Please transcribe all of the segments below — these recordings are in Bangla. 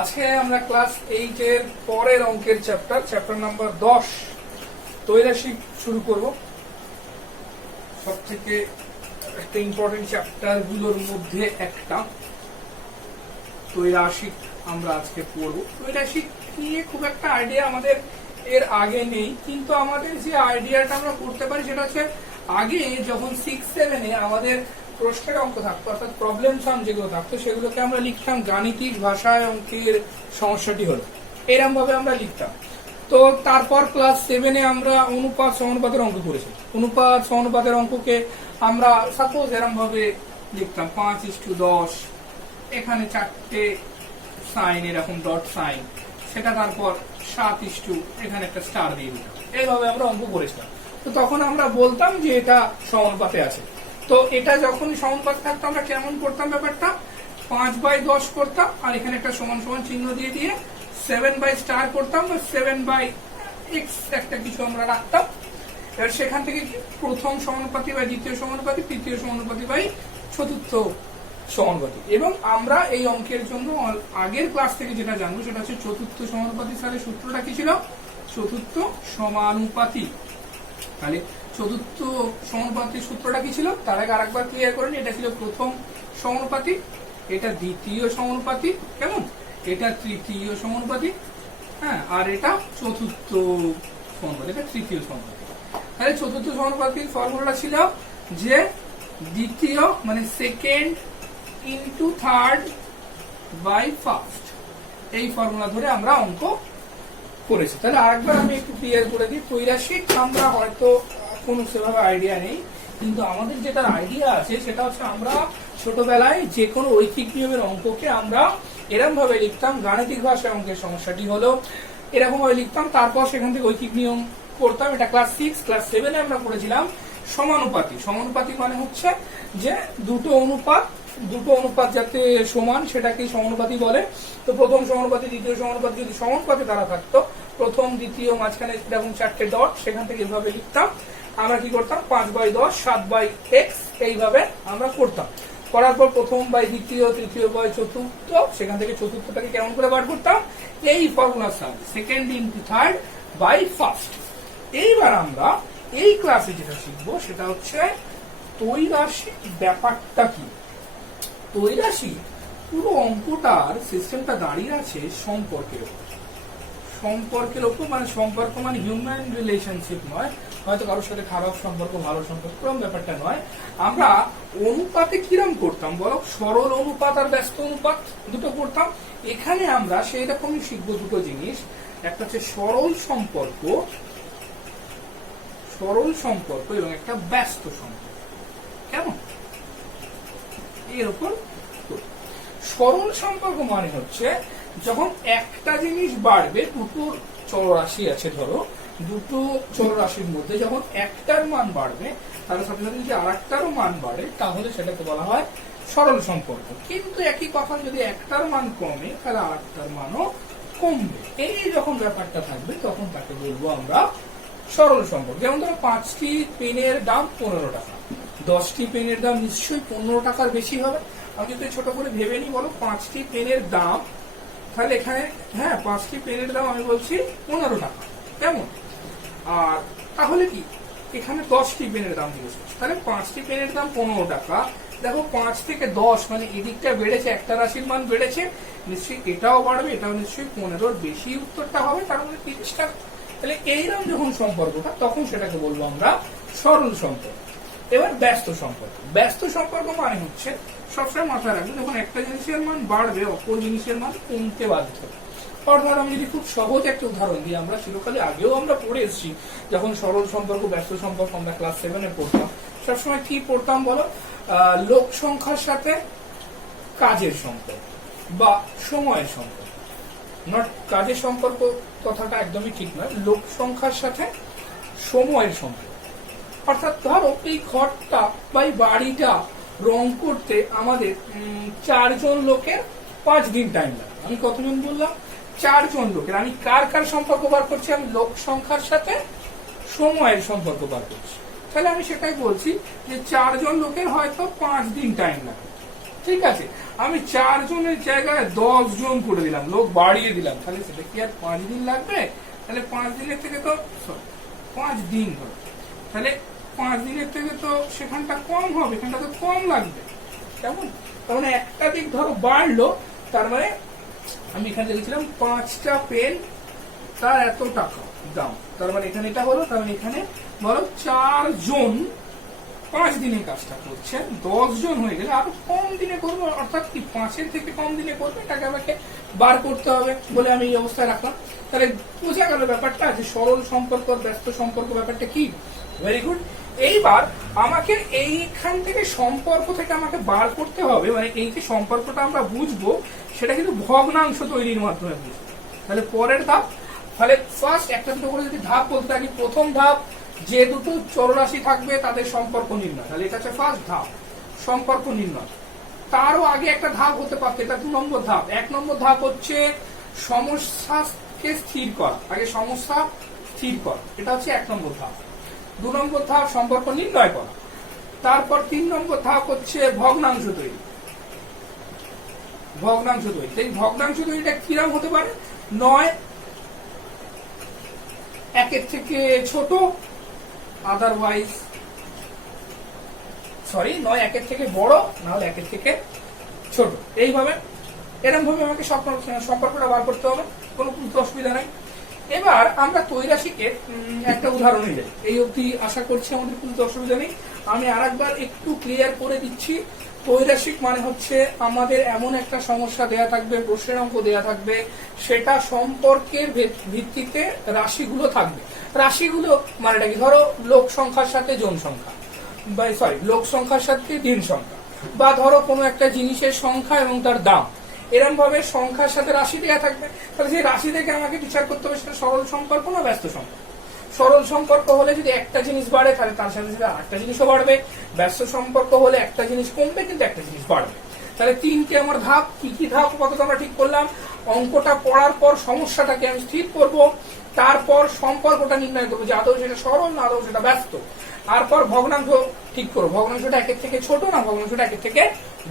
আজকে আমরা ক্লাস 8 এর পরের অঙ্কের চ্যাপ্টার নাম্বার 10 ত্রৈরাশিক শুরু করব। সবথেকে একটা ইম্পর্টেন্ট চ্যাপ্টার গুলোর মধ্যে একটা ত্রৈরাশিক আমরা আজকে পড়ব। ত্রৈরাশিক নিয়ে খুব একটা আইডিয়া আমাদের এর আগে নেই, কিন্তু আমাদের যে আইডিয়াটা আমরা করতে পারি সেটা হচ্ছে আগে যখন 6-7 এ আমাদের প্রশ্নের অঙ্ক থাকতো, অর্থাৎ প্রবলেম সাম যেগুলো থাকতো সেগুলোকে আমরা লিখতাম গাণিতিক ভাষায় অঙ্কের সমস্যাটি হলো, এরকম ভাবে আমরা লিখতাম। তো তারপর ক্লাস 7 এ আমরা অনুপাত সমানুপাতের অঙ্ক করেছি। অনুপাত সমানুপাতের অঙ্ককে আমরা সাপোজ এরকম ভাবে লিখতাম 5:10, এখানে 4টে সাইন, এরকম ডট সাইন, সেটা তারপর 7:, এখানে একটা স্টার দিয়ে দিতাম। এইভাবে আমরা অঙ্ক করেছিলাম। তো তখন আমরা বলতাম যে এটা সমানুপাতে আছে। তো এটা যখন সমানুপাত থাকতো আমরা কেমন করতাম ব্যাপারটা, 5/10 করতাম, আর এখানে একটা সমান সমান চিহ্ন দিয়ে দিয়ে 7/* করতাম, 7/x একটা কিছু আমরা রাখতাম। এবার সেখান থেকে প্রথম সমানুপাতি বা দ্বিতীয় সমানুপাতি, তৃতীয় সমানুপাতি বাই চতুর্থ সমানুপাতি। এবং আমরা এই অঙ্কের জন্য আগের ক্লাস থেকে যেটা জানবো সেটা হচ্ছে চতুর্থ সমানুপাতি। স্যারের সূত্রটা কি ছিল? চতুর্থ সমানুপাতি। তাহলে চতুর্থ সমানুপাতির সূত্রটা কি ছিল তার আগে আরেকবার ক্লিয়ার করে নিই। এটা ছিল প্রথম সমানুপাতি, এটা দ্বিতীয় সমানুপাতি, কেমন, এটা তৃতীয় সমানুপাতি, হ্যাঁ, আর এটা চতুর্থ সমানুপাতি, এটা তৃতীয় সমানুপাতি। তাহলে চতুর্থ সমানুপাতির ফর্মুলাটা ছিল যে দ্বিতীয় মানে second into third by first, এই ফর্মুলা ধরে আমরা অঙ্ক করেছি। তাহলে আরেকবার আমি একটু ক্লিয়ার করে দিই। ত্রৈরাশিক আমরা হয়তো কোনো সেভাবে আইডিয়া নেই, কিন্তু আমাদের যেটা আইডিয়া আছে সেটা হচ্ছে আমরা ছোটবেলায় যে কোনো ঐকিক নিয়মের অঙ্ককে আমরা এরকম ভাবে লিখতাম, গাণিতিক ভাষায় অঙ্কের সমস্যাটি হলো এরকম ভাবে লিখতাম, তারপর সেখান থেকে ঐকিক নিয়ম করতাম। এটা ক্লাস 6, ক্লাস 7 এ আমরা করেছিলাম সমানুপাতি। সমানুপাতি মানে হচ্ছে যে দুটো অনুপাত যাতে সমান সেটাকে সমানুপাতি বলে। তো প্রথম সমানুপাতি দ্বিতীয় সমানুপাতি যদি সমানুপাতি দ্বারা থাকতো, প্রথম দ্বিতীয় মাঝখানে এরকম 4টে ডট, সেখান থেকে এভাবে লিখতাম। আমরা কি করতাম 5/10, 7/x এইভাবে আমরা করতাম। করার পর প্রথম বাই দ্বিতীয়, তৃতীয় বাই চতুর্থ, সেখান থেকে চতুর্থটাকে কেমন করে বার করতাম, এই ফর্মুলার সাহায্যে second into third by first. এইবার আমরা এই ক্লাসে যেটা শিখবো সেটা হচ্ছে ত্রৈরাশিক ব্যাপারটা কি। ত্রৈরাশিক পুরো অঙ্কটার সিস্টেমটা দাঁড়িয়ে আছে সম্পর্কের উপর। মানে সম্পর্ক মানে হিউম্যান রিলেশনশিপ নয়, হয়তো কারোর সাথে খারাপ সম্পর্ক ভালো সম্পর্ক এরকম ব্যাপারটা নয়। আমরা অনুপাতে কিরম করতাম বলো, সরল অনুপাত আর ব্যস্ত অনুপাত দুটো করতাম। এখানে আমরা সেই রকমই শিখবো দুটো জিনিস, একটা হচ্ছে সরল সম্পর্ক এবং একটা ব্যস্ত সম্পর্ক। কেমন, এর উপর সরল সম্পর্ক মানে হচ্ছে যখন একটা জিনিস বাড়বে, দুটো চলরাশি আছে, ধরো দুটো চলরাশির মধ্যে যখন একটার মান বাড়বে তার সাথে সাথে যদি আরেকটারও মান বাড়ে, তাহলে সেটাকে বলা হয় সরল সম্পর্ক। কিন্তু একই কথা যদি একটার মান কমে তাহলে আরেকটার মানও কমবে। এই যখন ব্যাপারটা থাকবে তখন তাকে বলবো আমরা সরল সম্পর্ক। যেমন ধরো 5টি পেনের দাম 15 টাকা, 10টি পেনের দাম নিশ্চয়ই 15 টাকার বেশি হবে। আমি যদি ছোট করে ভেবে নিই, বলো 5টি পেনের দাম, তাহলে এখানে হ্যাঁ 5টি পেনের দাম আমি বলছি 15 টাকা, কেমন, আর তাহলে কি এখানে 10টি পেনের দাম জিজ্ঞেস করছে, তাহলে 5টি পেনের দাম 15 টাকা। দেখো 5 থেকে 10 মানে এদিকটা বেড়েছে, একটা রাশির মান বেড়েছে, নিশ্চয়ই এটাও বাড়বে, এটাও নিশ্চয়ই 15-র বেশি উত্তরটা হবে, তার মানে 30 টাকা। তাহলে এইরকম যখন সম্পর্কটা, তখন সেটাকে বলবো আমরা সরল সম্পর্ক। এবার ব্যস্ত সম্পর্ক মানে হচ্ছে সবসময় মাথায় রাখবে, যখন একটা জিনিসের মান বাড়বে অপর জিনিসের মান কমতে বাধ্য। অর্থাৎ আমি যদি খুব সহজ একটা উদাহরণ দিই, আমরা চিরকালে আগেও আমরা পড়ে এসেছি, যখন সরল সম্পর্ক ব্যস্ত সম্পর্ক আমরা ক্লাস 7 এ পড়তাম, সবসময় কি পড়তাম বলো, লোক সংখ্যার সাথে কাজের সম্পর্ক বা সময়ের সম্পর্ক। নট কাজের সম্পর্ক কথাটা একদমই ঠিক নয়, লোক সংখ্যার সাথে সময়ের সম্পর্ক। অর্থাৎ ধরো এই ঘরটা বা এই বাড়িটা রং করতে আমাদের 4 জন লোকের 5 দিন টাইম লাগে। আমি কতজন বললাম, 4 জন লোকের। আমি কার সম্পর্ক বার করছি, আমি লোক সংখ্যার সাথে সময়ের সম্পর্ক বার করছি। তাহলে আমি সেটাই বলছি যে 4 জন লোকের হয়তো 5 দিন টাইম লাগে, ঠিক আছে, আমি 4 জনের জায়গায় 10 জন করে দিলাম, লোক বাড়িয়ে দিলাম, তাহলে সেটা কি আর 5 দিন লাগবে? তাহলে 5 দিনের থেকে তো 5 দিন হবে, তাহলে 5 দিনের থেকে তো সেখানটা কম হবে, এখানটা তো কম লাগবে। কেমন? তার মানে একটা দিক ধরো বাড়লো, তার মানে আমি এখানে লিখেছিলাম 5টা পেন তার এত টাকা দাম, তার মানে এখানে এটা হলো, তার মানে এখানে বলো 4 জন 5 দিনে কাজটা করছে, 10 জন হয়ে গেলে আরো কম দিনে করবো, অর্থাৎ কি 5-এর থেকে কম দিনে করবে, এটাকে আমাকে বার করতে হবে বলে আমি এই অবস্থায় রাখলাম। তাহলে বোঝা গেল ব্যাপারটা, যে সরল সম্পর্ক ব্যস্ত সম্পর্ক ব্যাপারটা কি। Very good. এইবার আমাকে এইখান থেকে সম্পর্ক থেকে আমাকে বার করতে হবে, মানে এই যে সম্পর্কটা আমরা বুঝবো সেটা কিন্তু ভগ্নাংশ তৈরির মাধ্যমে বুঝবো। তাহলে পরের ধাপ, তাহলে ফার্স্ট একটা দুটো করে যদি ধাপ বলতে থাকি, প্রথম ধাপ যে দুটো চলরাশি থাকবে তাদের সম্পর্ক নির্ণয়, তাহলে এটা হচ্ছে ফার্স্ট ধাপ, সম্পর্ক নির্ণয়। তারও আগে একটা ধাপ হতে পারত, এটা 2 নম্বর ধাপ। 1 নম্বর ধাপ হচ্ছে সমস্যাকে স্থির করা, আগে সমস্যা স্থির করা, এটা হচ্ছে 1 নম্বর ধাপ। 2 নম্বর ধাপ সম্পর্ক নির্ণয় করা। তারপর 3 নম্বর ধাপ হচ্ছে ভগ্নাংশ তৈরি। ভগ্নাংশ তৈরি, এই ভগ্নাংশ তৈরিটা কিরকম হতে পারে? নয় 1-এর থেকে ছোট, আদারওয়াইজ নয় 1-এর থেকে বড়, না হলে 1-এর থেকে ছোট। এইভাবে এরকম ভাবে আমাকে সম্পর্কটা বার করতে হবে, কোনো অসুবিধা নাই। এবার আমরা তৈরাশিকে একটা উদাহরণে যাই, এই অবধি আশা করছি আমাদের কোনো অসুবিধা নেই। আমি আরেকবার একটু ক্লিয়ার করে দিচ্ছি। তৈরাশিক মানে হচ্ছে আমাদের এমন একটা সমস্যা দেয়া থাকবে, প্রশ্নের অঙ্ক দেয়া থাকবে, সেটা সম্পর্কের ভিত্তিতে রাশিগুলো থাকবে। রাশিগুলো মানেটা কি? ধরো লোক সংখ্যার সাথে জন সংখ্যা, লোক সংখ্যার সাথে দিন সংখ্যা, বা ধরো কোনো একটা জিনিসের সংখ্যা এবং তার দাম, এরকম ভাবে সংখ্যার সাথে রাশি দেওয়া থাকবে। তাহলে সেই রাশি থেকে আমাকে বিচার করতে হবে সেটা সরল সম্পর্ক না ব্যস্ত সম্পর্ক। সরল সম্পর্ক হলে যদি একটা জিনিস বাড়ে তাহলে তার সাথে সাথে আরেকটা জিনিসও বাড়বে, ব্যস্ত সম্পর্ক হলে একটা জিনিস কমবে কিন্তু একটা জিনিস বাড়বে। তাহলে 3টে আমার ধাপ, কি কি ধাপ কত আমরা ঠিক করলাম। অঙ্কটা পড়ার পর সমস্যাটাকে আমি স্থির করব, তারপর সম্পর্কটা নির্ণয় করবো যে আদৌ সেটা সরল না আদৌ সেটা ব্যস্ত, তারপর ভগ্নাংশ ঠিক করবো, ভগ্নাংশটা 1-এর থেকে ছোট না ভগ্নাংশটা 1-এর থেকে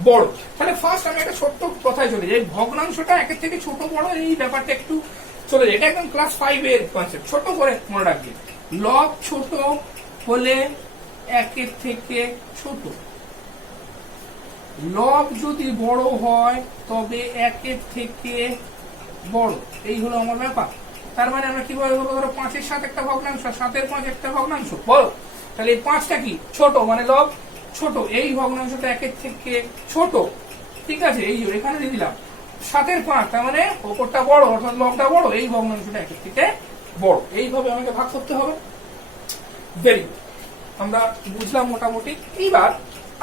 বড়। তাহলে ফার্স্ট আমি একটা ছোট্ট কথায় চলে যাই, ভগ্নাংশটা 1-এর থেকে ছোট বড় এই ব্যাপারটা একটু চলে যায়, এটা একদম ক্লাস 5-এর কনসেপ্ট, ছোট করে মনে রাখবে। লব ছোট হলে 1-এর থেকে ছোট, লব যদি বড় হয় তবে 1-এর থেকে বড়, এই হলো আমার ব্যাপার। তার মানে আমরা কিভাবে বলবো? ধরো 5-এর 7 একটা ভগ্নাংশ, 7-এর 5 একটা ভগ্নাংশ, বলো। তাহলে এই 5টা কি? ছোট, মানে লব ছোট, এই ভগ্নাংশটা 1-এর থেকে ছোট, ঠিক আছে। এই এখানে দিয়ে দিলাম 7-এর 5, তার মানে ওপরটা বড় অর্থাৎ লবটা বড়, এই ভগ্নাংশটা 1-এর থেকে বড়। এইভাবে আমাকে ভাগ করতে হবে। ভেরি গুড, আমরা বুঝলাম মোটামুটি। এইবার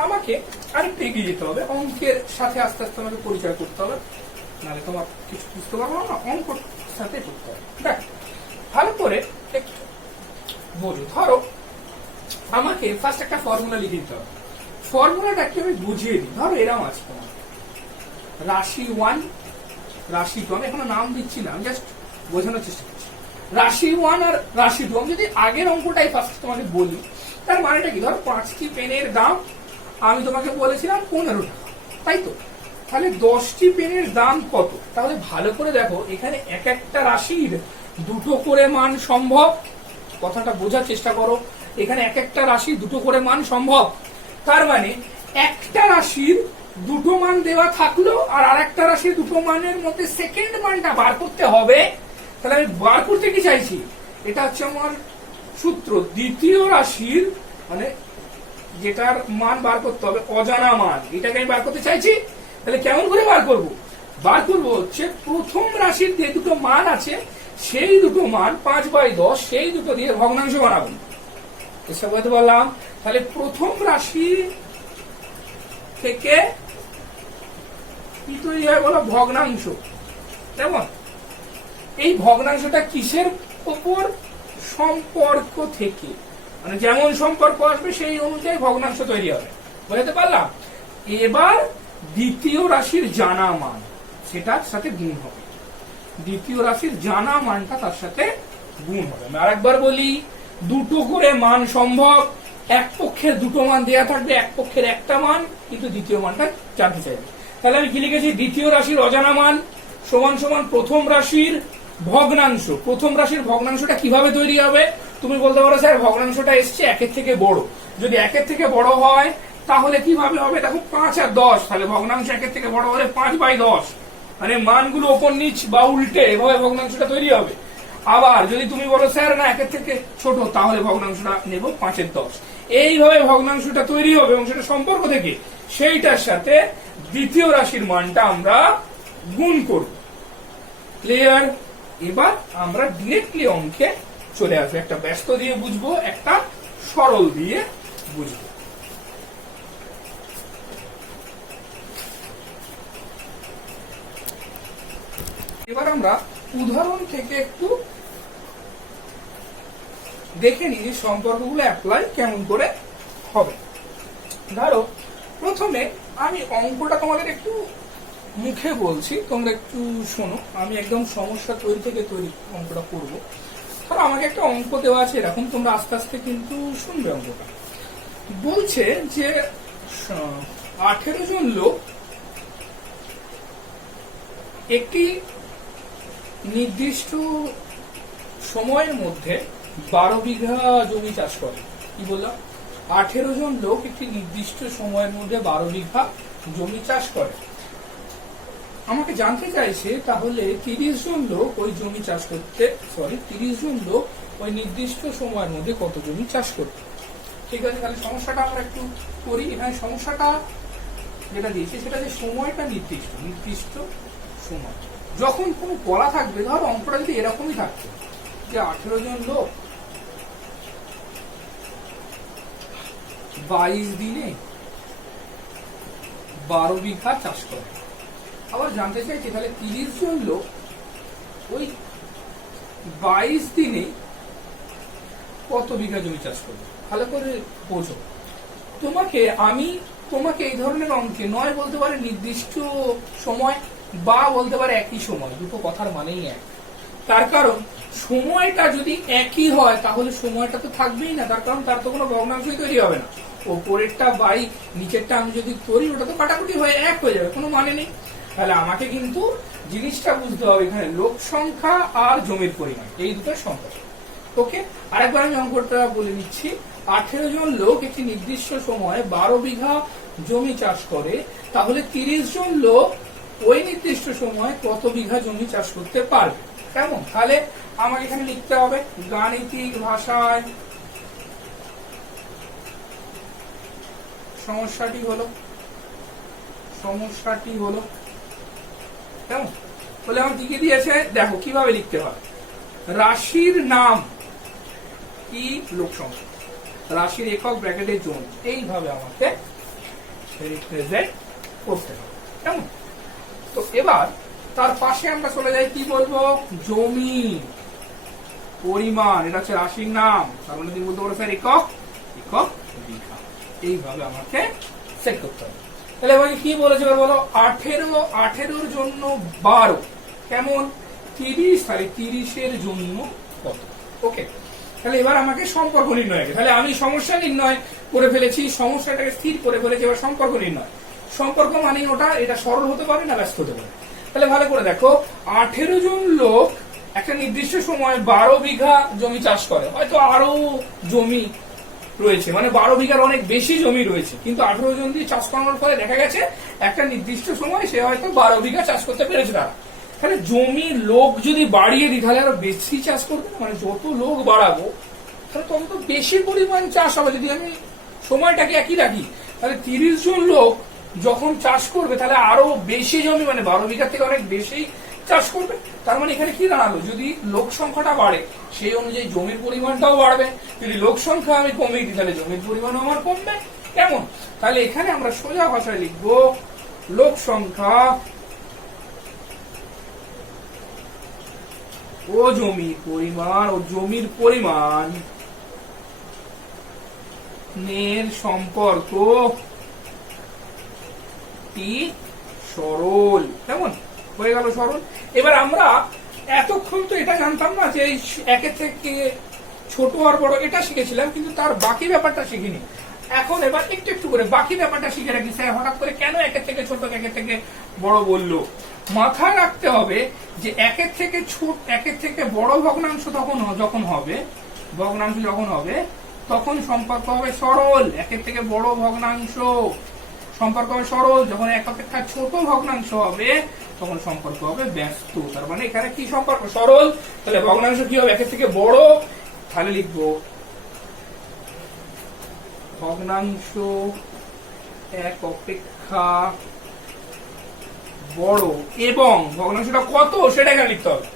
আমাকে আরেকটু এগিয়ে যেতে হবে, অঙ্কের সাথে আস্তে আস্তে আমাকে পরিচয় করতে হবে, নাহলে তোমার কিছু বুঝতে পারবো না, অঙ্কর সাথে করতে হবে। দেখ ভালো করে একটু বোঝো। ধরো আমাকে ফার্স্ট একটা ফর্মুলা লিখে দিতে হবে, ফর্মুলাটা কি আমি বুঝিয়ে দিই। ধরো এরকম আছে তোমার রাশি 1, রাশি 2, আমি এখনো নাম দিচ্ছি না, আমি জাস্ট বোঝানোর চেষ্টা করছি। রাশি 1 আর রাশি 2, আমি যদি আগের অঙ্কটাই ফার্স্ট তোমাকে বলি, তার মানেটা কি? ধরো 5টি পেনের দাম আমি তোমাকে বলেছিলাম 15 টাকা, তাই তো? তাহলে 10টি পেনের দাম কত? তাহলে ভালো করে দেখো, এখানে এক একটা রাশির 2টো করে মান সম্ভব, কথাটা বোঝার চেষ্টা করো। এখানে এক একটা রাশি 2টো করে মান সম্ভব, তার মানে একটা রাশির 2টো মান দেওয়া থাকলো আর আরেকটা রাশির 2টো মানের মধ্যে সেকেন্ড মানটা বার করতে হবে। তাহলে আমি বার করতে কি চাইছি? এটা হচ্ছে আমার সূত্র, দ্বিতীয় রাশির মানে যেটার মান বার করতে হবে অজানা মান, এটাকে আমি বার করতে চাইছি। তাহলে কেমন করে বার করব? বার করব হচ্ছে প্রথম রাশির যে 2টো মান আছে সেই 2টো মান 5/10, সেই 2টো দিয়ে ভগ্নাংশ বানাবো, এসব বলতে বললাম। তাহলে প্রথম রাশি থেকে কি তৈরি হয় বলো? ভগ্নাংশ। কেমন? এই ভগ্নাংশটা কিসের উপর? সম্পর্ক থেকে, মানে যেমন সম্পর্ক আসবে সেই অনুযায়ী ভগ্নাংশ তৈরি হবে, বুঝতে পারলাম? এবার দ্বিতীয় রাশির জানা মান সেটার সাথে গুণ হবে, দ্বিতীয় রাশির জানা মানটা তার সাথে গুণ হবে। আমি আরেকবার বলি, 2টো করে মান সম্ভব, এক পক্ষের দুটো মান দেয়া থাকবে, এক পক্ষের একটা মান, কিন্তু দ্বিতীয় মানটা জানতে চাইবে। তাহলে আমি কি লিখেছি, দ্বিতীয় রাশির অজানা মান সমান সমান প্রথম রাশির ভগ্নাংশ। প্রথম রাশির ভগ্নাংশটা কিভাবে তৈরি হবে? তুমি বলতে পারো স্যার ভগ্নাংশটা এসছে একের থেকে বড়, যদি একের থেকে বড় হয় তাহলে কিভাবে হবে? দেখো 5 আর 10, তাহলে ভগ্নাংশ একের থেকে বড় হলে 5/10, মানে মানগুলো ওপর নিচ বা উল্টে এভাবে ভগ্নাংশটা তৈরি হবে। আবার যদি তুমি বলো স্যার না একের থেকে ছোট, তাহলে ভগ্নাংশটা নেব 5/10। এইভাবে ভগ্নাংশটা তৈরি হবে এবং সেটা সম্পর্ক থেকে সেইটার সাথে দ্বিতীয় রাশির মানটা আমরা গুণ করব। ক্লিয়ার? এবার আমরা ডিরেক্টলি অঙ্কে চলে আসবো। একটা ব্যস্ত দিয়ে বুঝবো, একটা সরল দিয়ে বুঝবো। এবার আমরা উদাহরণ থেকে একটু দেখে নিই যে সম্পর্কগুলো অ্যাপ্লাই কেমন করে হবে। ধরো প্রথমে আমি অঙ্কটা তোমাদের একটু মুখে বলছি, তোমরা একটু শোনো। আমি একদম সমস্যা তৈরি থেকে অঙ্কটা করবো। ধরো আমাকে একটা অঙ্ক দেওয়া আছে এরকম, তোমরা আস্তে আস্তে কিন্তু শুনবে। অঙ্কটা বলছে যে 18 জন লোক একটি নির্দিষ্ট সময়ের মধ্যে 12 বিঘা জমি চাষ করে। কি বললাম? 18 জন লোক একটি নির্দিষ্ট সময়ের মধ্যে 12 বিঘা জমি চাষ করে। আমাকে জানতে চাইছে তাহলে 30 জন লোক ওই জমি চাষ করতে 30 জন লোক ওই নির্দিষ্ট সময়ের মধ্যে কত জমি চাষ করতে। ঠিক আছে, তাহলে সমস্যাটা আমরা একটু করি। এখানে সমস্যাটা যেটা দিয়েছে সেটা যে সময়টা নির্দিষ্ট সময় যখন কোনো বলা থাকবে, ধর অঙ্কটা যদি এরকমই থাকতো যে 18 জন লোক 22 দিনে 12 বিঘা চাষ করে। আবার জানতে চাইছি তাহলে 30 জন লোক ওই 22 দিনে কত বিঘা জমি চাষ করবে। ভালো করে বোঝো। আমি তোমাকে এই ধরনের অঙ্কে নয় বলতে পারে নির্দিষ্ট সময়, বা বলতে পারে একই সময়, দুটো কথার মানেই এক। তার কারণ সময়টা যদি একই হয় তাহলে সময়টা তো থাকবেই না, তার কারণ তার তো কোনো ভগ্নাংশই তৈরি হবে না। ওপরেরটা বাই নিচেরটা আমি যদি করি ওটা তো কাটাকুটি হয়ে এক হয়ে যাবে, কোনো মানে নেই। তাহলে আমাকে কিন্তু জিনিসটা বুঝতে হবে এখানে লোক সংখ্যা আর জমির পরিমাণ, এই দুটোর সম্পর্ক। ওকে, আরেকবার আমি অঙ্কটা বলে নিচ্ছি। 18 জন লোক একটি নির্দিষ্ট সময়ে 12 বিঘা জমি চাষ করে, তাহলে 30 জন লোক ওই নির্দিষ্ট সময় কত বিঘা জমি চাষ করতে পারবে। কেমন? তাহলে আমাকে এখানে লিখতে হবে গাণিতিক ভাষায় সমস্যাটি হলো কেমন বলে আমার দিকে দিয়েছে। দেখো কিভাবে লিখতে হয়। রাশির নাম কি লোক সংখ্যা, রাশির একক ব্র্যাকেটে জন, এইভাবে আমাকে রিপ্রেজেন্ট করতে হবে। কেমন? তো এবার তার পাশে আমরা চলে যাই, কি বলবো, জমি পরিমাণ। এটা হচ্ছে রাশির নাম, তার মানে তুমি বলতে পারো স্যার একক বিঘা। এইভাবে আমাকে সেট করতে হবে। তাহলে এবার কি বলেছে বলো, 18 জন্য 12 কেমন 30, তাহলে 30-এর জন্য কত। ওকে, তাহলে এবার আমাকে সম্পর্ক নির্ণয়। তাহলে আমি সমস্যা নির্ণয় করে ফেলেছি, সমস্যাটাকে স্থির করে ফেলেছি, এবার সম্পর্ক নির্ণয়। সম্পর্ক মানে এটা সরল হতে পারে না ব্যস্ত হতে পারে। তাহলে ভালো করে দেখো, 18 জন লোক একটা নির্দিষ্ট সময় 12 বিঘা জমি চাষ করে। হয়তো আরো জমি রয়েছে, মানে 12 বিঘার অনেক বেশি জমি রয়েছে, কিন্তু 18 জন দিয়ে চাষ করানোর ফলে দেখা গেছে একটা নির্দিষ্ট সময় সে হয়তো 12 বিঘা চাষ করতে পেরেছে তারা। তাহলে জমির লোক যদি বাড়িয়ে দিই তাহলে আরো বেশি চাষ করবে, মানে যত লোক বাড়াবো তাহলে তত বেশি পরিমাণ চাষ হবে। যদি আমি সময়টাকে একই রাখি তাহলে 30 জন লোক যখন চাষ করবে তাহলে আরো বেশি জমি, মানে 12 বিঘা থেকে অনেক বেশি চাষ করবে। তার মানে এখানে কি দাঁড়ালো, যদি লোক সংখ্যাটা বাড়ে সেই অনুযায়ী জমির পরিমাণটাও বাড়বে। যদি লোক সংখ্যা আমি কমিয়ে দিই তাহলে জমির পরিমাণও আমার কমবে। কেমন? তাহলে এখানে আমরা সোজা ভাষায় লিখবো লোক সংখ্যা ও জমির পরিমাণ এর সম্পর্ক সরল। কেমন হয়ে গেল সরল? এবার আমরা এতক্ষণ তো এটা জানতাম না যে 1 থেকে ছোট আর বড় এটা শিখেছিলাম, কিন্তু তার বাকি ব্যাপারটা শিখিনি। এখন এবার একটু একটু করে বাকি ব্যাপারটা শিখে রাখি। স্যার হঠাৎ করে কেন একের থেকে ছোট একের থেকে বড় বললো? মাথায় রাখতে হবে যে একের থেকে ছোট একের থেকে বড় ভগ্নাংশ যখন হবে তখন সম্পর্ক হবে সরল। একের থেকে বড় ভগ্নাংশ সম্পর্ক হবে সরল। যখন এক অপেক্ষা ছোট ভগ্নাংশ হবে তখন সম্পর্ক হবে ব্যস্ত। তার মানে এখানে কি সম্পর্ক? সরল। তাহলে ভগ্নাংশ কি হবে? একের থেকে বড়। তাহলে লিখবো ভগ্নাংশ এক অপেক্ষা বড় এবং ভগ্নাংশটা কত সেটা এখানে লিখতে হবে।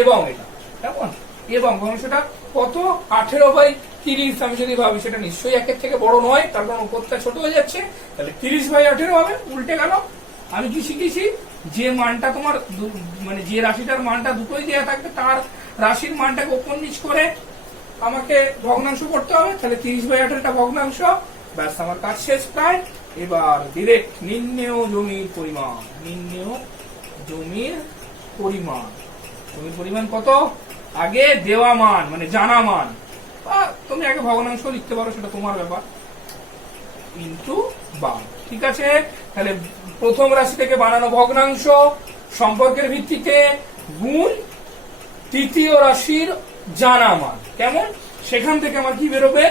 এবং এটা কেমন? এবং ভগ্নাংশটা কত? 18/30। আমি যদি ভাবি সেটা নিশ্চয়ই একের থেকে বড় নয়, তার কারণ উপরটা ছোট হয়ে যাচ্ছে। তাহলে 30/18 হবে। উল্টে গেল। আমি কি শিখেছি? যে মানটা তোমার মানে যে রাশিটার মানটা দুটোই দেওয়া থাকবে তার রাশির মানটাকে ওপর নিচ করে আমাকে ভগ্নাংশ করতে হবে। তাহলে 30/18টা ভগ্নাংশ। ব্যাস, আমার কাজ শেষ প্রায়। এবার ডিরেক্ট নির্ণেয় জমির পরিমাণ। জমির পরিমাণ কত? আগে দেওয়া মান মানে জানা মান, বা তুমি আগে ভগ্নাংশ লিখতে পারো, সেটা তোমার ব্যাপার, ইন্টু বার। ঠিক আছে? তাহলে প্রথম রাশি থেকে বানানো ভগ্নাংশ সম্পর্কের ভিত্তিতে গুণ তৃতীয় রাশির জানা মান। কেমন? সেখান থেকে আমার কি বেরোবে?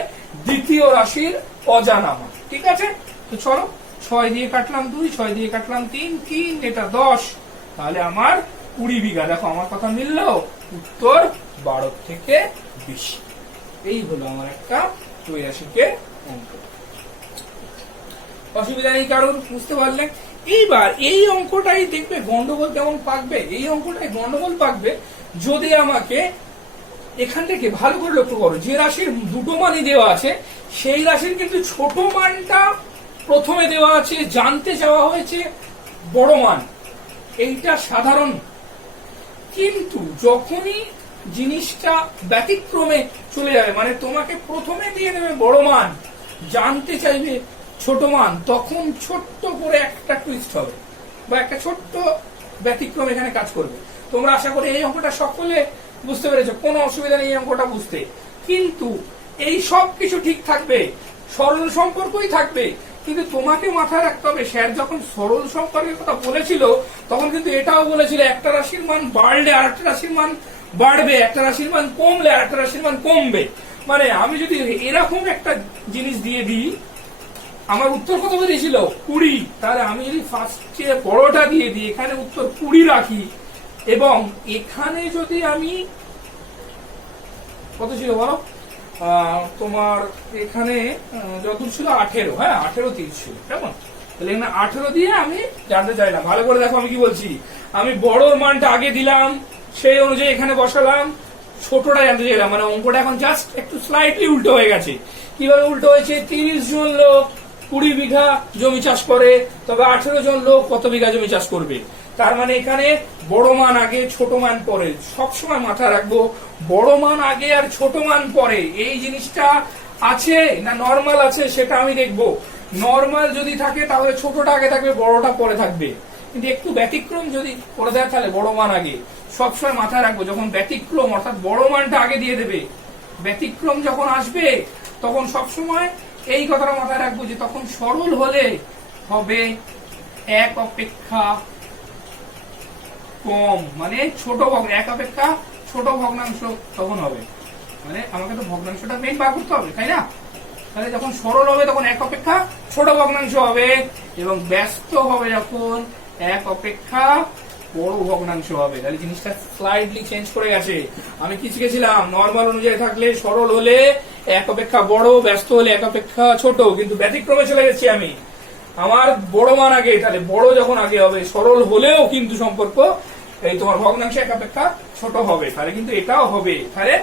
দ্বিতীয় রাশির অজানা মান। ঠিক আছে? তো চলো, 6 দিয়ে কাটলাম 2, 6 দিয়ে কাটলাম 3, 3 এটা 10। তাহলে আমার 20 বিঘা। দেখো আমার কথা মিলল, উত্তর 12 থেকে 20। এই হলো আমার একটা 82 অঙ্ক। অসুবিধা নেই কারণ, বুঝতে পারলে? এইবার এই অঙ্কটাই দেখবে গন্ডগোল কেমন পাকবে। এই অঙ্কটাই গন্ডগোল পাকবে যদি আমাকে এখান থেকে ভালো করে লক্ষ্য করো, যে রাশির দুটো মানই দেওয়া আছে সেই রাশির কিন্তু ছোট মানটা প্রথমে দেওয়া আছে, জানতে চাওয়া হয়েছে বড় মান। এইটা সাধারণ। কিন্তু যখনই জিনিসটা ব্যতিক্রমে চলে যাবে, মানে তোমাকে প্রথমে দিয়ে দেবে বড় মান, জানতে চাইবে ছোট মান, তখন ছোট্ট করে একটা টুইস্ট হবে বা একটা ছোট্ট ব্যতিক্রম এখানে কাজ করবে। তোমরা আশা করি এই অঙ্কটা সকলে বুঝতে পেরেছো, কোনো অসুবিধা নেই এই অঙ্কটা বুঝতে। কিন্তু এই সব কিছু ঠিক থাকবে, সরল সম্পর্কই থাকবে, কিন্তু তোমাকে মাথায় রাখতে হবে স্যার যখন সরল সম্পর্কের কথা বলেছিল তখন কিন্তু এটাও বলেছিল একটা রাশির মান বাড়লে আর একটা রাশির মান বাড়বে, একটা রাশির মান কমলে আর একটা রাশির মান কমবে। মানে আমি যদি এরকম একটা জিনিস দিয়ে দিই, আমার উত্তর কত বেরিয়েছিল? 20। তাহলে আমি যদি ফার্স্টে বড়টা দিয়ে দিই, এখানে উত্তর 20 রাখি, এবং এখানে যদি আমি কত ছিল বলো, তোমার এখানে যত ছিল 18, হ্যাঁ 18-30 ছিল, কেমন? তাহলে এখানে 18 দিয়ে আমি জানতে চাইলাম। ভালো করে দেখো আমি কি বলছি। আমি বড়র মানটা আগে দিলাম, সেই অনুযায়ী এখানে বসালাম, ছোটটা জানতে চাইলাম। মানে অঙ্কটা এখন জাস্ট একটু স্লাইটলি উল্টো হয়ে গেছে। কিভাবে উল্টো হয়েছে? 30 জন লোক 20 বিঘা জমি চাষ করে, তবে 18 জন লোক কত বিঘা জমি চাষ করবে। তার মানে এখানে বড় মান আগে ছোট মান পরে। সবসময় মাথায় রাখবো বড় মান আগে আর ছোট মান পরে। এই জিনিসটা আছে না নর্মাল আছে সেটা আমি দেখবো। নর্মাল যদি থাকে তাহলে ছোটটা আগে থাকবে, বড়টা পরে থাকবে। কিন্তু একটু ব্যতিক্রম যদি করে দেয় তাহলে বড় মান আগে। সবসময় মাথায় রাখবো যখন ব্যতিক্রম অর্থাৎ বড় মানটা আগে দিয়ে দেবে, ব্যতিক্রম যখন আসবে তখন সবসময় এই কথাটা মাথায় রাখবো যে তখন সরল হলে হবে এক অপেক্ষা কম, মানে ছোট এক অপেক্ষা ছোট ভগ্নাংশ তখন হবে। মানে আমাকে তো ভগ্নাংশটা মেইন বার করতে হবে, তাই না? তাহলে যখন সরল হবে তখন এক অপেক্ষা ছোট ভগ্নাংশ হবে, এবং ব্যস্ত হবে যখন এক অপেক্ষা বড় ভগ্নাংশ হবে। তাহলে জিনিসটা স্লাইডলি চেঞ্জ করে গেছে। আমি কি শিখেছিলাম? নর্মাল অনুযায়ী থাকলে সরল হলে এক অপেক্ষা বড়, ব্যস্ত হলে এক অপেক্ষা ছোট, কিন্তু ব্যতিক্রমে চলে গেছি আমি। আমার বড় মান আগে, তাহলে বড় যখন আগে হবে সরল হলেও কিন্তু সম্পর্ক এই তোমার ভগ্নাংশ এক অপেক্ষা ছোট হবে। তাহলে কিন্তু এটাও হবে। তাহলে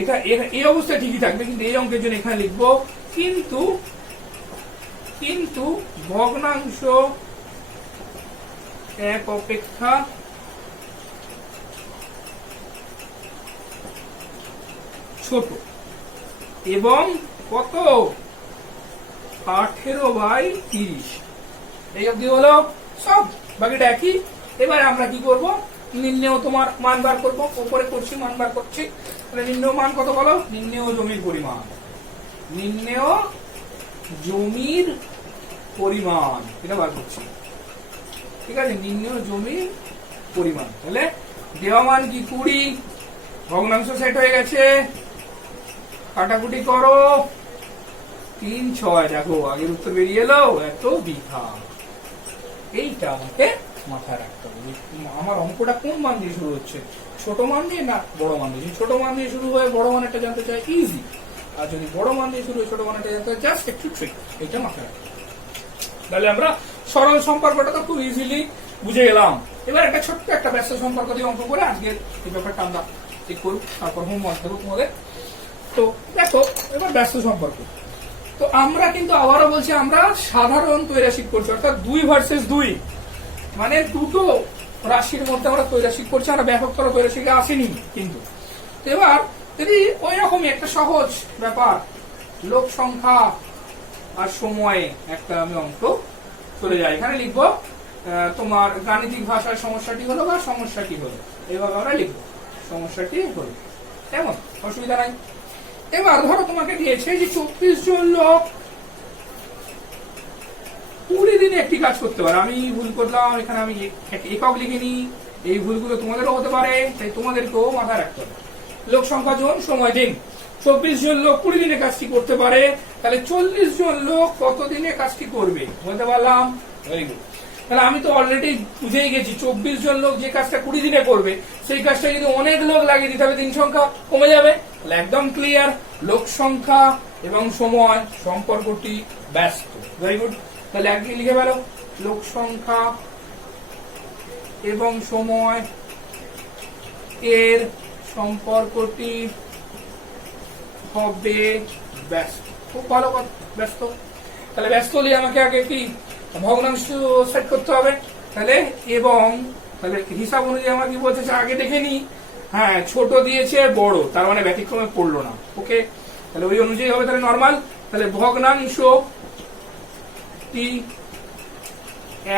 এটা এই অবস্থায় ঠিকই থাকবে, কিন্তু এই অঙ্কের জন্য এখানে লিখবো কিন্তু ভগ্নাংশ এক অপেক্ষা ছোট এবং কত? 18/30। এই অবধি হলো সব, বাকিটা একই। এবার আমরা কি করব? নির্ণেয় তোমার মান বার করবো, উপরে করছি মান বার করছি। তাহলে নির্ণেয় মান কত বলো? নির্ণেয় জমির পরিমাণ, নির্ণেয় জমির পরিমাণ এটা বার করছি, ঠিক আছে? নির্ণেয় জমির পরিমাণ। তাহলে দেওয়া মান কি 20, ভগ্নাংশ সেট হয়ে গেছে, কাটাকুটি করো, 3, 6, দেখো আগের উত্তর বেরিয়ে এলো, এত বিঘা। এইটা আমাকে মাথায় রাখতে হবে, আমার অঙ্কটা কোন মান দিয়ে শুরু হচ্ছে, ছোট মান দিয়ে না বড় মান দিয়ে। ছোট মান দিয়ে শুরু হয়ে বড় মানেরটা জানতে চাই, ইজি। আর যদি বড় মান দিয়ে শুরু হয় ছোট মানেরটা জানতে চাই, জাস্ট একটু ট্রিক। এটা মাথায় রাখতে হবে। তাহলে আমরা সরল সম্পর্কটা তো খুব ইজিলি বুঝে গেলাম। এবার একটা ছোট্ট একটা ব্যস্ত সম্পর্ক দিয়ে অঙ্ক করে আজকের এই ব্যাপারটা আমরা ঠিক করব, তারপর হোমওয়ার্ক দেবো তোমাদের। তো দেখো এবার ব্যস্ত সম্পর্ক। তো আমরা কিন্তু আবারও বলছি, আমরা সাধারণ ত্রৈরাশিক করছি, অর্থাৎ 2 ভার্সেস 2, মানে দুটো রাশির মধ্যে আমরা ত্রৈরাশিক করছি, আমরা ব্যাপকতর ত্রৈরাশিকে আসেনি কিন্তু। এবার যদি ওই রকমই একটা সহজ ব্যাপার, লোক সংখ্যা আর সময়ে একটা আমি অঙ্ক চলে যাই, এখানে লিখবো তোমার গাণিতিক ভাষার সমস্যাটি হলো বা সমস্যাটি হলো, এইভাবে আমরা লিখবো সমস্যাটি হলো, কেমন? অসুবিধা নাই। এবার ধরো তোমাকে দিয়েছে যে 24 জন লোক 20 দিনে একটি কাজ করতে পারে। আমি ভুল করলাম, এখানে আমি একক লিখিনি, এই ভুলগুলো তোমাদেরও হতে পারে, তাই তোমাদেরকেও মাথায় রাখতে হবে। লোক সংখ্যা জন, সময় দিন। 24 জন লোক 20 দিনে কাজটি করতে পারে, তাহলে 40 জন লোক কত দিনে কাজটি করবে বলতে পারলাম? Very good. তাহলে আমি তো অলরেডি বুঝেই গেছি 24 জন লোক যে কাজটা 20 দিনে করবে, সেই কাজটা যদি অনেক লোক লাগিয়ে দিতে হবে, দিন সংখ্যা কমে যাবে। তাহলে একদম ক্লিয়ার, লোক সংখ্যা এবং সময় সম্পর্কটি ব্যস্ত। Very good. তাহলে একদিন লিখে ফেলো, লোক সংখ্যা এবং সময় এর সম্পর্কটি হবে ব্যস্ত। খুব ভালো কথা, ব্যস্ত। তাহলে ব্যস্ত হলে আমাকে আগে কি ভগ্নাংশ সেট করতে হবে, তাহলে এবং তাহলে হিসাব অনুযায়ী আমার কি বলছে আগে দেখে নি, হ্যাঁ ছোট দিয়েছে বড়, তার মানে ব্যতিক্রমে পড়লো না। ওকে, তাহলে ওই অনুযায়ী হবে, তাহলে নর্মাল। তাহলে ভগ্নাংশ টি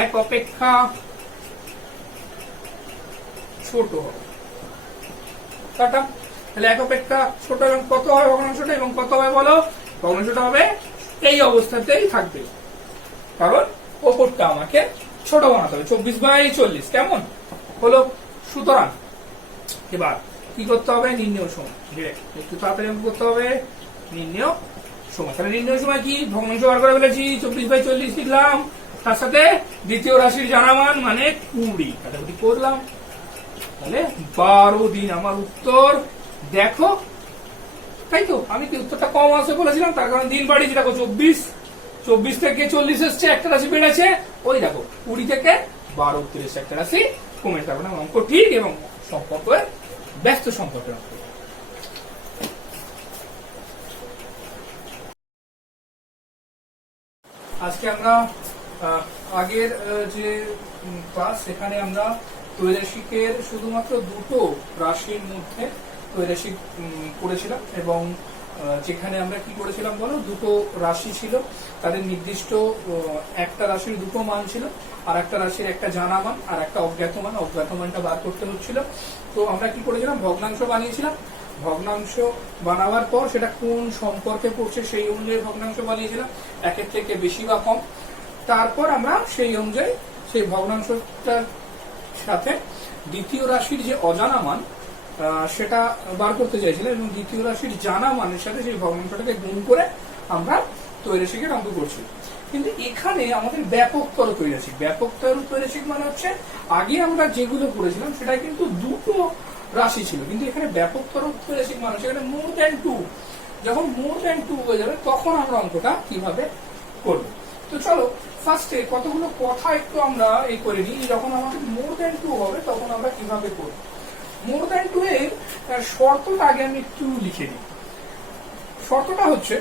1 অপেক্ষা ছোট হবে, কাটা। তাহলে 1 অপেক্ষা ছোট এবং কত হবে ভগ্নাংশটা, এবং কত হবে বলো? ভগ্নাংশটা হবে এই অবস্থাতেই থাকবে, কারণ ওপরটা আমাকে ছোট বানাতে হবে, 24/40, কেমন হলো? সুতরাং এবার কি করতে হবে? নির্ণেয় সময়, একটু তাড়াতাড়ি করতে হবে নির্ণেয় সময়। তাহলে নির্ণেয় সময় কি? ভগ্নাংশ বার করে ফেলেছি, 24/40 লিখলাম, তার সাথে দ্বিতীয় রাশির জানা মান মানে 20 কাটাকুটি করলাম, তাহলে 12 দিন আমার উত্তর। দেখো তাই তো, আমি কি উত্তরটা কম আসবে বলেছিলাম, তার কারণ দিন বাড়িয়েছি। দেখো 24 থেকে 40 এসছে, একটা রাশি বেড়েছে, ওই দেখো 20 থেকে 12, 30 একটা রাশি কমে, তার মানে অঙ্ক ঠিক এবং সম্পর্কের ব্যস্ত সম্পর্কের অঙ্ক। আজকে আমরা আগের যে ক্লাস, সেখানে আমরা ত্রৈরাশিকের শুধুমাত্র দুটো রাশির মধ্যে ত্রৈরাশিক করেছিলাম, এবং যেখানে আমরা কি করেছিলাম বলো, দুটো রাশি ছিল, তাদের নির্দিষ্ট একটা রাশির দুটো মান ছিল, আর একটা রাশির একটা জানা মান আর একটা অজ্ঞাত মান, অজ্ঞাত মানটা বার করতে হচ্ছিল। তো আমরা কি করেছিলাম? ভগ্নাংশ বানিয়েছিলাম, ভগ্নাংশ বানাবার পর সেটা কোন সম্পর্কে পড়ছে সেই অনুযায়ী ভগ্নাংশ বানিয়েছিলাম, একের থেকে বেশি বা কম। তারপর আমরা সেই অনুযায়ী সেই ভগ্নাংশটার সাথে দ্বিতীয় রাশির যে অজানা মান সেটা বার করতে চাইছিলাম, এবং দ্বিতীয় রাশির জানা মানের সাথে সেই ভগ্নাংশটাকে গুণ করে আমরা ত্রৈরাশিকের অঙ্ক করছি। কিন্তু এখানে আমাদের ব্যাপকতর ত্রৈরাশিক, ব্যাপকতর ত্রৈরাশিক মানে হচ্ছে আগে আমরা যেগুলো করেছিলাম সেটা কিন্তু দুটো রাশি ছিল, কিন্তু এখানে ব্যাপকতর ত্রৈরাশিক মানে সেখানে মোর দ্যান 2। যখন মোর দ্যান 2 হয়ে যাবে তখন আমরা অঙ্কটা কিভাবে করব। তো চলো ফার্স্টে কতগুলো কথা একটু আমরা এই করে নিই, যখন আমাদের মোর দ্যান 2 হবে তখন আমরা কিভাবে করব। মোর দ্যান 2 এর শর্তটা আগে আমি একটু লিখে নিই। শর্তটা হচ্ছে,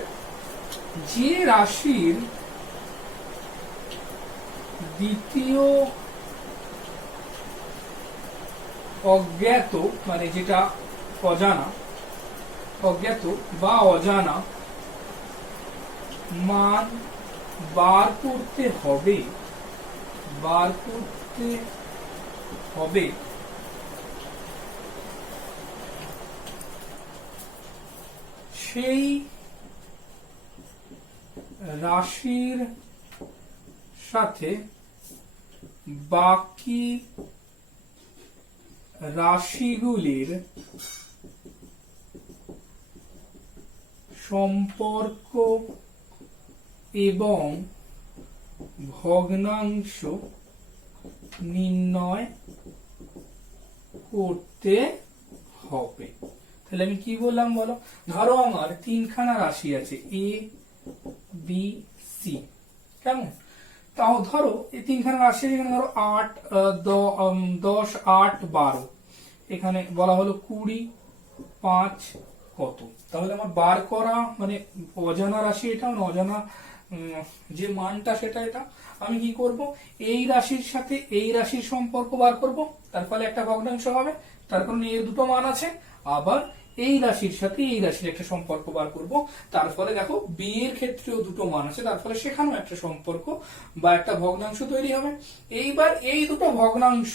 যে রাশির দ্বিতীয় অজ্ঞাত মানে যেটা অজানা, অজ্ঞাত বা অজানা মান বার করতে হবে, বার করতে হবে সেই রাশির সাথে বাকি রাশিগুলির সম্পর্ক এবং ভগ্নাংশ নির্ণয় করতে হবে। তাহলে আমি কি বললাম বলো, ধরো আমার তিনখানা রাশি আছে এ বি সি, কেমন? তাও ধরো এই তিনখানা রাশি, এখানে ধরো 8 10 8 12, এখানে বলা হলো 20 5 কত। তাহলে আমার বার করা মানে অজানা রাশি এটা, মানে অজানা যে মানটা সেটা এটা। আমি কি করব, এই রাশির সাথে এই রাশির সম্পর্ক বার করব, তার ফলে একটা ভগ্নাংশ হবে, তার কারণে এর দুটো মান আছে। আবার এই রাশির সাথে এই রাশির একটা সম্পর্ক বার করব, তার ফলে দেখো বি এর ক্ষেত্রেও দুটো মান আছে, তার ফলে সেখানেও একটা সম্পর্ক বা একটা ভগ্নাংশ তৈরি হবে। এইবার এই দুটো ভগ্নাংশ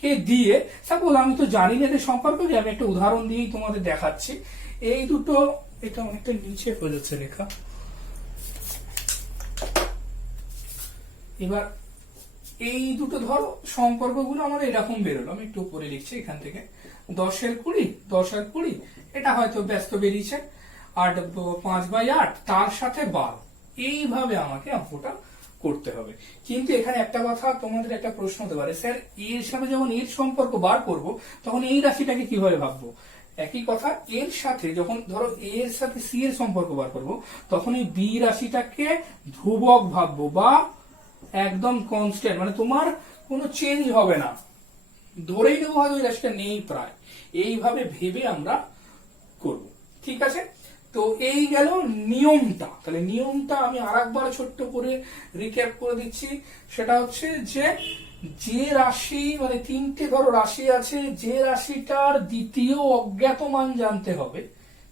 কে দিয়ে, সাপোজ আমি তো জানি না এদের সম্পর্ক কি, আমি একটা উদাহরণ দিয়েই তোমাদের দেখাচ্ছি। এই দুটো, এটা অনেকটা নিচে হয়ে যাচ্ছে লেখা। এবার এই দুটো ধরো সম্পর্কগুলো আমাদের এরকম বেরোলো, আমি একটু উপরে লিখছি এখান থেকে, 10 এর 20 10 এর 20, এটা হয়তো ব্যস্ত বেরিয়েছে, 8 5/8 তার সাথে 12, এইভাবে আমাকে অঙ্কটা করতে হবে। কিন্তু এখানে একটা কথা তোমাদের একটা প্রশ্ন হতে পারে, স্যার এর সাথে যখন এর সম্পর্ক বার করব তখন এই রাশিটাকে কিভাবে ভাববো? একই কথা, এর সাথে যখন ধরো এর সাথে সি এর সম্পর্ক বার করব, তখন এই বি রাশিটাকে ধ্রুবক ভাববো বা একদম কনস্ট্যান্ট, মানে তোমার কোনো চেঞ্জ হবে না, ধরেই নেবো হয়তো ওই রাশিটা নেই প্রায়, এইভাবে ভেবে আমরা করব। ঠিক আছে, তো এই গেল নিয়মটা। তাহলে নিয়মটা আমি আরেকবার ছোট্ট করে রিক্যাপ করে দিচ্ছি। সেটা হচ্ছে যে রাশি, মানে তিনটে ধরো রাশি আছে, যে রাশিটার দ্বিতীয় অজ্ঞাত মান জানতে হবে,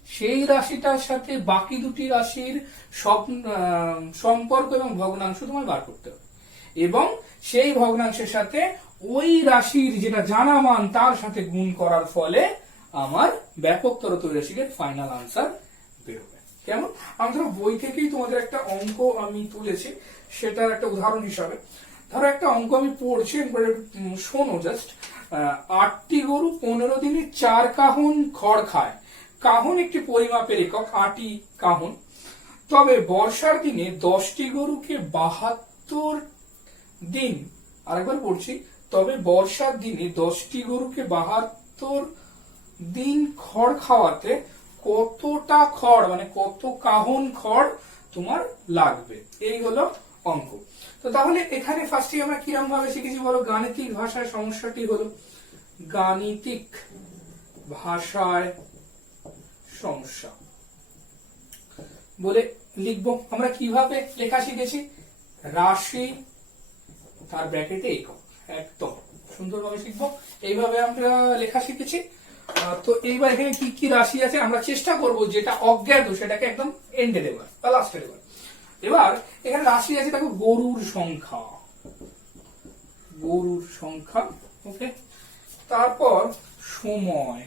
সেই রাশিটার সাথে বাকি দুটি রাশির সম্পর্ক এবং ভগ্নাংশ তোমায় বার করতে হবে, এবং সেই ভগ্নাংশের সাথে ওই রাশির যেটা জানা মান তার সাথে গুণ করার ফলে আমার ব্যাপকতর ত্রৈরাশিকের ফাইনাল আনসার বেরোবে। কেমন? আমি ধরো বই থেকেই তোমাদের একটা অঙ্ক আমি তুলেছি, সেটার একটা উদাহরণ হিসাবে ধরো একটা অঙ্ক আমি পড়ছি, শোনো জাস্ট। 8টি গরু 15 দিনে 4 কাহন খড় খায়। কাহন একটি পরিমাপের একক, 8টি কাহন। তবে বর্ষার দিনে 10টি গরুকে 72 দিন, আরেকবার পড়ছি, তবে বর্ষার দিনে 10টি গরুকে 72 দিন খড় খাওয়াতে কতটা খড়, মানে কত কাহন খড় তোমার লাগবে? এই হলো অঙ্ক। তো তাহলে এখানে ফার্স্টে আমরা কিরকম ভাবে শিখেছি বলো? গাণিতিক ভাষায় সমস্যাটি হলো গাণিতিক ভাষায় সমস্যা বলে লিখবো। আমরা কিভাবে লেখা শিখেছি? রাশি তার ব্র্যাকেটে একক, একদম সুন্দরভাবে শিখবো। এইভাবে আমরা লেখা শিখেছি। তো এইবার এখানে কি কি রাশি আছে আমরা চেষ্টা করব যেটা অজ্ঞাত সেটাকে একদম এন্ডে দেবার বা লাস্টে দেবার। এবার এখানে রাশি আছে, দেখো গরুর সংখ্যা, গরুর সংখ্যা, ওকে। তারপর সময়,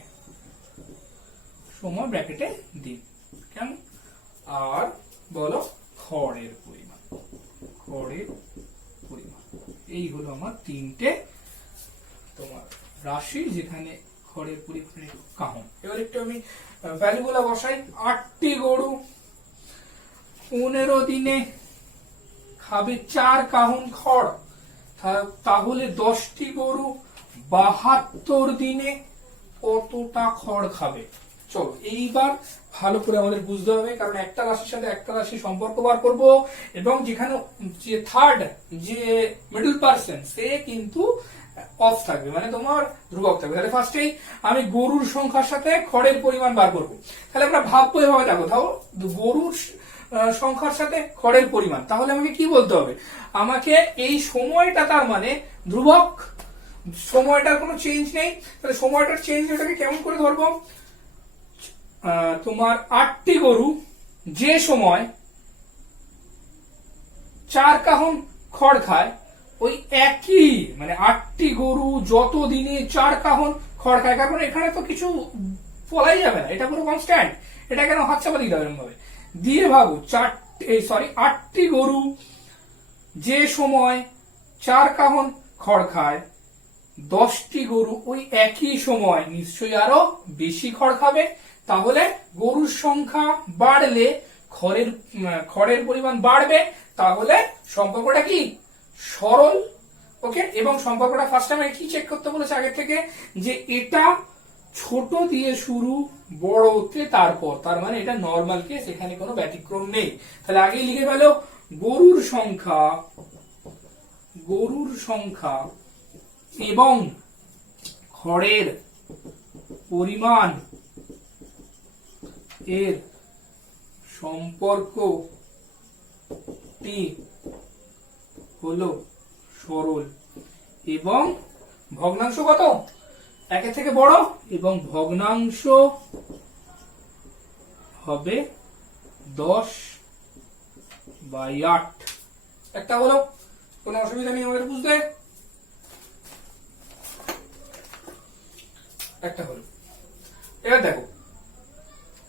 সময় ব্র্যাকেটে দিন, কেমন? আর বলো খড়ের পরিমাণ, খড়ের পরিমাণ। এই হলো আমার তিনটে তোমার রাশি যেখানে খড়ের পরিমাণ কাহন। এবার একটু আমি ভ্যালুগুলো বসাই। 8টি গরু 15 দিনে খাবে 4 কাহন খড়, তাহলে 10টি গরু 72 দিনে কতটা খড় খাবে? চলো এইবার ভালো করে আমাদের বুঝতে হবে, কারণ একটা রাশির সাথে একটা রাশির সম্পর্ক বার করব, এবং যেখানে যে থার্ড যে মিডল পার্সন সে কিন্তু অফ থাকবে, মানে তোমার ধ্রুবক থাকবে। তাহলে ফার্স্টেই আমি গরুর সংখ্যার সাথে খড়ের পরিমাণ বার করবো। তাহলে আমরা ভাববো এভাবে, দেখো তাও গরুর সংখ্যার সাথে খড়ের পরিমাণ, তাহলে আমাকে কি বলতে হবে? আমাকে এই সময়টা তার মানে ধ্রুবক, সময়টার কোনো চেঞ্জ নেই। তাহলে সময়টার চেঞ্জ এটাকে কেমন করে ধরবো? তোমার 8টি গরু যে সময় 4 কাহন খড় খায়, ওই একই মানে 8টি গরু যত দিনে 4 কাহন খড় খায়, কারণ এখানে তো কিছু বলাই যাবে না, এটা পুরো কনস্ট্যান্ট, এটা কেন হাত চাপা দিতে হবে এরকম ভাবে দিয়ে ভাবো 8টি গরু যে সময় 4 কাহন খড় খায়, 10টি গরু ওই একই সময় নিশ্চয়ই আরো বেশি খড় খাবে। তাহলে গরুর সংখ্যা বাড়লে খড়ের পরিমাণ বাড়বে। তাহলে সম্পর্কটা কি সরল। ওকে, এবং সম্পর্কটা ফার্স্ট আমি কি চেক করতে বলেছে আগে থেকে, যে এটা ছোট দিয়ে শুরু বড়তে তারপর, তার মানে এটা নর্মাল কেস, এখানে কোনো ব্যতিক্রম নেই। তাহলে আগেই লিখে ফেলো গরুর সংখ্যা এবং খড়ের পরিমাণ এর সম্পর্কটি হলো সরল এবং ভগ্নাংশ কত একের থেকে বড়, এবং ভগ্নাংশ হবে 10/8। একটা হলো, কোনো অসুবিধা নেই আমাদের বুঝতে। একটা হলো, এবার দেখো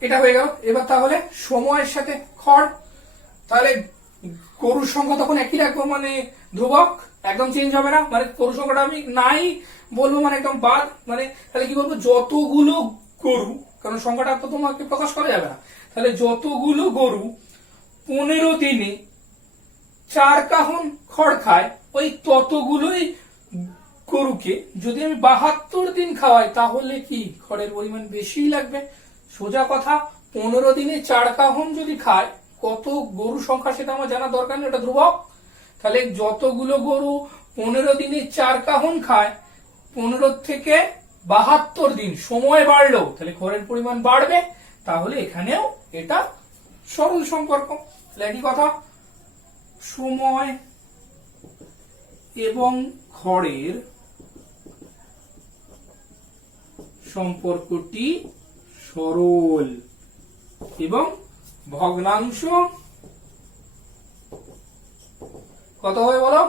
এটা হয়ে গেল। এবার তাহলে সময়ের সাথে খড়, তাহলে গরুর সংখ্যা তখন একই রাখবো, মানে ধ্রুবক, একদম চেঞ্জ হবে না। মানে গরুর সংখ্যাটা আমি নাই বলবো, মানে একদম বাদ। মানে তাহলে কি বলবো, যতগুলো গরু, কারণ সংখ্যাটা তো তোমাকে প্রকাশ করা যাবে না, তাহলে যতগুলো গরু 15 দিনে 4 কাহন খড় খায়, ওই ততগুলোই গরুকে যদি আমি 72 দিন খাওয়াই, তাহলে কি খড়ের পরিমাণ বেশি লাগবে। সোজা কথা, 15 দিনে 4 কাহন যদি খায়, কত গরু সংখ্যা সেটা আমার জানা দরকার নেই, ওটা ধ্রুবক। তাহলে যতগুলো গরু 15 দিনে 4 কাহন খায়, 15 থেকে 72 দিন সময় বাড়লো, তাহলে খড়ের পরিমাণ বাড়বে। তাহলে এখানেও এটা সরল সম্পর্ক। তাহলে একই কথা, সময় এবং খড়ের সম্পর্কটি সরল এবং ভগ্নাংশ কত হবে বলো,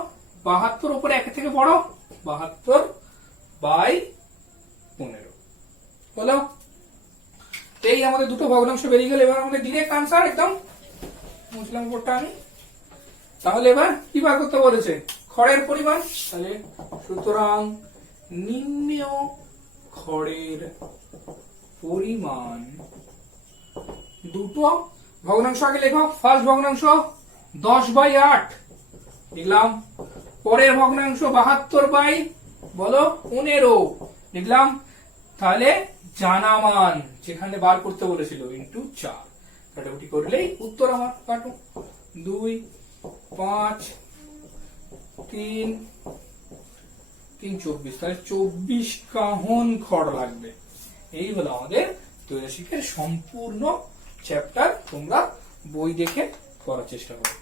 72 উপরে 1 থেকে বড়, 72/15 হলো। এই আমাদের দুটো ভগ্নাংশ বেরিয়ে গেল। এবার আমাদের ডিরেক্ট আনসার, একদম মুছলাম উপরটা আমি। তাহলে এবার কি বার করতে বলেছে, খড়ের পরিমাণ। তাহলে সুতরাং নিম্নেয় খড়ের পরিমাণ, দুটো ভগ্নাংশ আগে লেখো। ফার্স্ট ভগ্নাংশ 10/8 লিখলাম, পরের ভগ্নাংশ 72/15 লিখলাম। তাহলে জানা মান যেখানে বার করতে বলেছিল ইন্টু 4, কাটাকুটি করলেই উত্তর আমার। কাটো, 2, 5, 3, 24, তাহলে 24 কাহন খড় লাগবে। এই হলো আমাদের ত্রৈমাসিকের সম্পূর্ণ চ্যাপ্টার। তোমরা বই দেখে করার চেষ্টা করো।